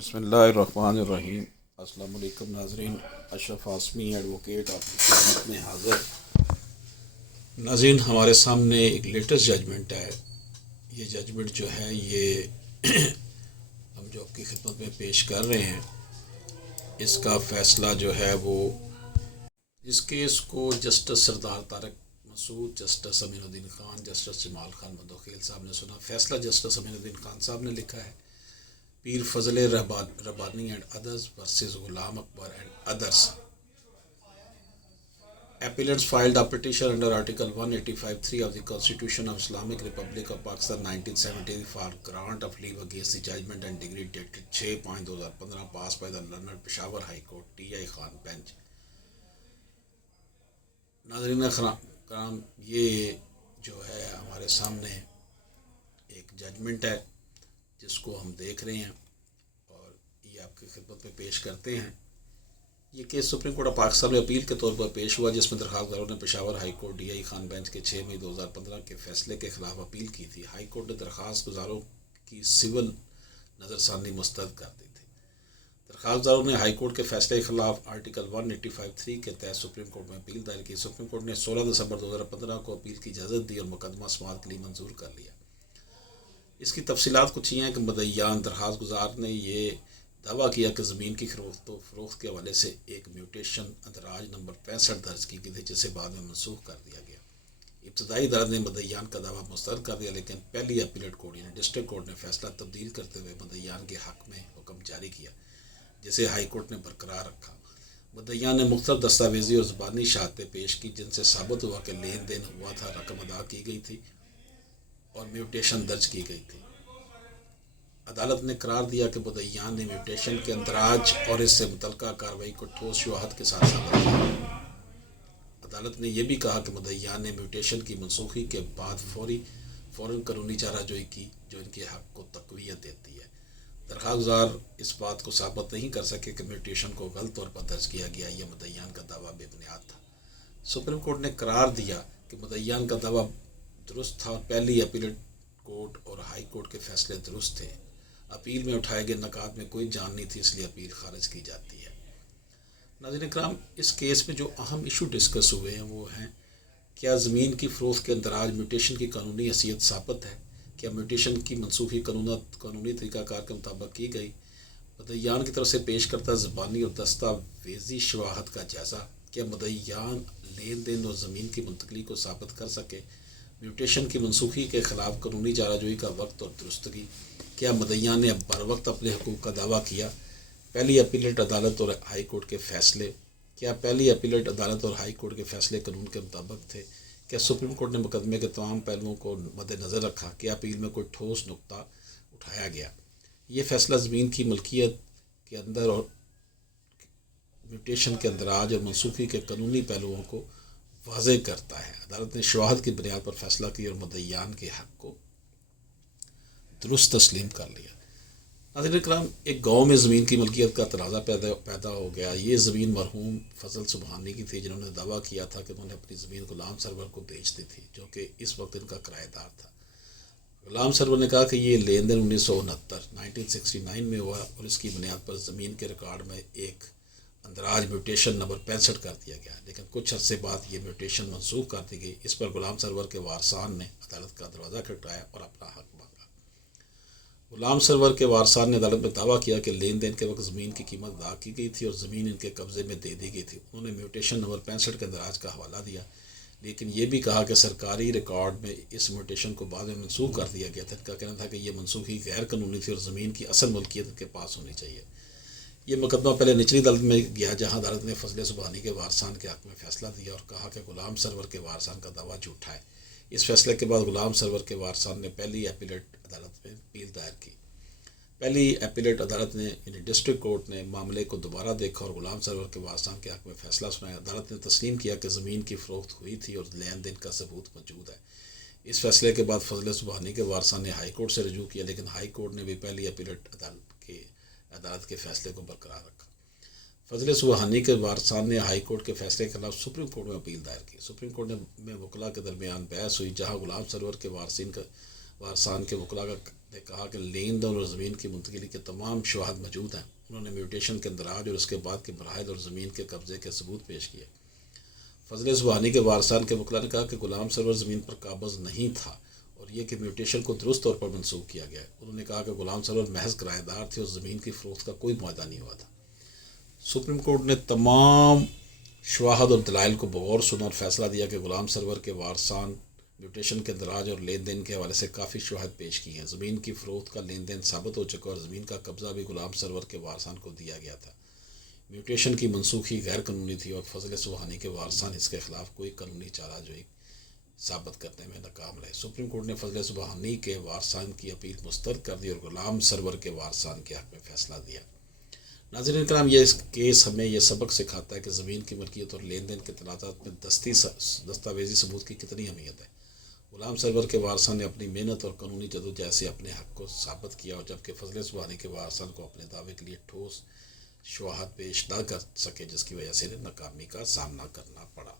بسم اللہ الرحمن الرحیم۔ السلام علیکم ناظرین، اشرف آسمی ایڈوکیٹ آپ کی خدمت میں حاضر۔ ناظرین، ہمارے سامنے ایک لیٹسٹ ججمنٹ ہے۔ یہ ججمنٹ جو ہے یہ ہم جو آپ کی خدمت میں پیش کر رہے ہیں، اس کا فیصلہ جو ہے وہ اس کیس کو جسٹس سردار طارق مسعود، جسٹس امین الدین خان، جسٹس جمال خان مدوخیل صاحب نے سنا۔ فیصلہ جسٹس امین الدین خان صاحب نے لکھا ہے: پیر فضل ربانی and others versus Ghulam Akbar and others. Appellants filed a petition under Article 185(3) of the Constitution of Islamic Republic of Pakistan 1970 for grant of leave against the judgment and decree dated 6/2015 passed by the Learned Peshawar High Court T.I. Khan Bench. ناظرین کرام، یہ جو ہے ہمارے سامنے ایک judgment ہے جس کو ہم دیکھ رہے ہیں اور یہ آپ کی خدمت میں پیش کرتے ہیں۔ یہ case supreme court of Pakistan میں اپیل کے طور پر پیش ہوا، جس میں درخواست داروں نے Peshawar high court D Khan bench کے 6 مئی 2015 کے فیصلے کے خلاف اپیل کی تھی۔ ہائی کورٹ نے درخواست گزاروں کی سول نظر ثانی مسترد کر دی تھی۔ درخواست داروں نے ہائی کورٹ کے فیصلے کے خلاف آرٹیکل 185(3) کے تحت سپریم کورٹ میں اپیل دائر کی۔ سپریم کورٹ نے 16 دسمبر 2015 کو اپیل کی اجازت دی اور مقدمہ سماعت کے لیے منظور کر لیا۔ اس کی تفصیلات کچھ یہ ہیں کہ مدعیان درخواست گزار نے یہ دعویٰ کیا کہ زمین کی فروخت کے حوالے سے ایک میوٹیشن اندراج نمبر 65 درج کی گئی تھی، جسے بعد میں منسوخ کر دیا گیا۔ ابتدائی عدالت نے مدعیان کا دعویٰ مسترد کر دیا، لیکن پہلی اپیلیٹ کورٹ یعنی ڈسٹرکٹ کورٹ نے فیصلہ تبدیل کرتے ہوئے مدعیان کے حق میں حکم جاری کیا، جسے ہائی کورٹ نے برقرار رکھا۔ مدعیان نے مختلف دستاویزی اور زبانی شہادتیں پیش کی، جن سے ثابت ہوا کہ لین دین ہوا تھا، رقم ادا کی گئی تھی اور میوٹیشن درج کی گئی تھی۔ عدالت نے قرار دیا کہ مدعیان نے میوٹیشن کے اندراج اور اس سے متعلقہ کارروائی کو ٹھوس شواہد کے ساتھ ثابت کیا۔ عدالت نے یہ بھی کہا کہ مدعیان نے میوٹیشن کی منسوخی کے بعد فوراً قانونی چارہ جوئی کی، جو ان کے حق کو تقویت دیتی ہے۔ درخواست گزار اس بات کو ثابت نہیں کر سکے کہ میوٹیشن کو غلط طور پر درج کیا گیا، یہ مدعیان کا دعویٰ بے بنیاد تھا۔ سپریم کورٹ نے قرار دیا کہ مدعیان کا دعویٰ درست تھا، پہلی اپیلیٹ کورٹ اور ہائی کورٹ کے فیصلے درست تھے۔ اپیل میں اٹھائے گئے نکات میں کوئی جان نہیں تھی، اس لیے اپیل خارج کی جاتی ہے۔ ناظرین کرام، اس کیس میں جو اہم ایشو ڈسکس ہوئے ہیں وہ ہیں: کیا زمین کی فروخت کے اندراج میوٹیشن کی قانونی حیثیت ثابت ہے؟ کیا میوٹیشن کی منسوخی قانونی طریقہ کار کے مطابق کی گئی؟ مدعیان کی طرف سے پیش کردہ زبانی اور دستاویزی شواہد کا جائزہ۔ کیا مدعیان لین دین اور زمین کی منتقلی کو ثابت کر سکے؟ میوٹیشن کی منسوخی کے خلاف قانونی چارہ جوئی کا وقت اور درستگی۔ کیا مدعیان نے بر وقت اپنے حقوق کا دعویٰ کیا؟ پہلی اپیلیٹ عدالت اور ہائی کورٹ کے فیصلے۔ کیا پہلی اپیلیٹ عدالت اور ہائی کورٹ کے فیصلے قانون کے مطابق تھے؟ کیا سپریم کورٹ نے مقدمے کے تمام پہلوؤں کو مد نظر رکھا؟ کیا اپیل میں کوئی ٹھوس نقطہ اٹھایا گیا؟ یہ فیصلہ زمین کی ملکیت کے اندر اور میوٹیشن کے اندراج اور منسوخی کے قانونی پہلوؤں کو واضح کرتا ہے۔ عدالت نے شواہد کی بنیاد پر فیصلہ کیا اور مدعیان کے حق کو درست تسلیم کر لیا۔ ناظرین کرام، ایک گاؤں میں زمین کی ملکیت کا تنازع پیدا ہو گیا۔ یہ زمین مرحوم فضل سبحانی کی تھی، جنہوں نے دعویٰ کیا تھا کہ انہوں نے اپنی زمین غلام سرور کو بیچ دی تھی، جو کہ اس وقت ان کا کرایہ دار تھا۔ غلام سرور نے کہا کہ یہ لین دین 1969 میں ہوا اور اس کی بنیاد پر زمین کے ریکارڈ میں ایک اندراج میوٹیشن نمبر 65 کر دیا گیا، لیکن کچھ عرصے بعد یہ میوٹیشن منسوخ کر دی گئی۔ اس پر غلام سرور کے وارثان نے عدالت کا دروازہ کھٹکایا اور اپنا حق مانگا۔ غلام سرور کے وارثان نے عدالت میں دعویٰ کیا کہ لین دین کے وقت زمین کی قیمت ادا کی گئی تھی اور زمین ان کے قبضے میں دے دی گئی تھی۔ انہوں نے میوٹیشن نمبر 65 کے اندراج کا حوالہ دیا، لیکن یہ بھی کہا کہ سرکاری ریکارڈ میں اس میوٹیشن کو بعد میں منسوخ کر دیا گیا تھا۔ ان کا کہنا تھا کہ یہ منسوخی غیر قانونی تھی اور زمین کی اصل ملکیت ان کے پاس ہونی چاہیے۔ یہ مقدمہ پہلے نچلی عدالت میں گیا، جہاں عدالت نے فضل سبحانی کے وارثان کے حق میں فیصلہ دیا اور کہا کہ غلام سرور کے وارثان کا دعویٰ جھوٹا ہے۔ اس فیصلے کے بعد غلام سرور کے وارثان نے پہلی اپیلیٹ عدالت میں اپیل دائر کی۔ پہلی اپیلیٹ عدالت نے یعنی ڈسٹرکٹ کورٹ نے معاملے کو دوبارہ دیکھا اور غلام سرور کے وارثان کے حق میں فیصلہ سنایا۔ عدالت نے تسلیم کیا کہ زمین کی فروخت ہوئی تھی اور لین دین کا ثبوت موجود ہے۔ اس فیصلے کے بعد فضل سبحانی کے وارثان نے ہائی کورٹ سے رجوع کیا، لیکن ہائی کورٹ نے بھی پہلی اپیلیٹ عدالت کے فیصلے کو برقرار رکھا۔ فضل سبحانی کے وارثان نے ہائی کورٹ کے فیصلے کے خلاف سپریم کورٹ میں اپیل دائر کی۔ سپریم کورٹ میں وکلاء کے درمیان بحث ہوئی، جہاں غلام سرور کے وارثان کے وکلاء کا نے کہا کہ لیند اور زمین کی منتقلی کے تمام شواہد موجود ہیں. انہوں نے میوٹیشن کے اندراج اور اس کے بعد کے مراحل اور زمین کے قبضے کے ثبوت پیش کیے. فضل سبحانی کے وارثان کے وکلاء نے کہا کہ غلام سرور زمین پر قابض نہیں تھا اور یہ کہ میوٹیشن کو درست طور پر منسوخ کیا گیا ہے. انہوں نے کہا کہ غلام سرور محض کرایہ دار تھے اور زمین کی فروخت کا کوئی معاہدہ نہیں ہوا تھا. سپریم کورٹ نے تمام شواہد اور دلائل کو بغور سنا اور فیصلہ دیا کہ غلام سرور کے وارثان میوٹیشن کے اندراج اور لین دین کے حوالے سے کافی شواہد پیش کی ہیں. زمین کی فروخت کا لین دین ثابت ہو چکا اور زمین کا قبضہ بھی غلام سرور کے وارثان کو دیا گیا تھا. میوٹیشن کی منسوخی غیر قانونی تھی اور فضل سبحانی کے وارثان اس کے خلاف کوئی قانونی چارہ جوئی ثابت کرنے میں ناکام رہے. سپریم کورٹ نے فضل سبحانی کے وارثان کی اپیل مسترد کر دی اور غلام سرور کے وارثان کے حق میں فیصلہ دیا. ناظرین کرام، یہ کیس ہمیں یہ سبق سکھاتا ہے کہ زمین کی ملکیت اور لین دین کے تنازعات میں دستاویزی ثبوت کی کتنی اہمیت ہے. غلام سرور کے وارثان نے اپنی محنت اور قانونی جدوجہد سے اپنے حق کو ثابت کیا، اور جبکہ فضل سبحانی کے وارثان کو اپنے دعوے کے لیے ٹھوس شواہد پیش نہ کر سکے، جس کی وجہ سے انہیں ناکامی کا سامنا کرنا پڑا.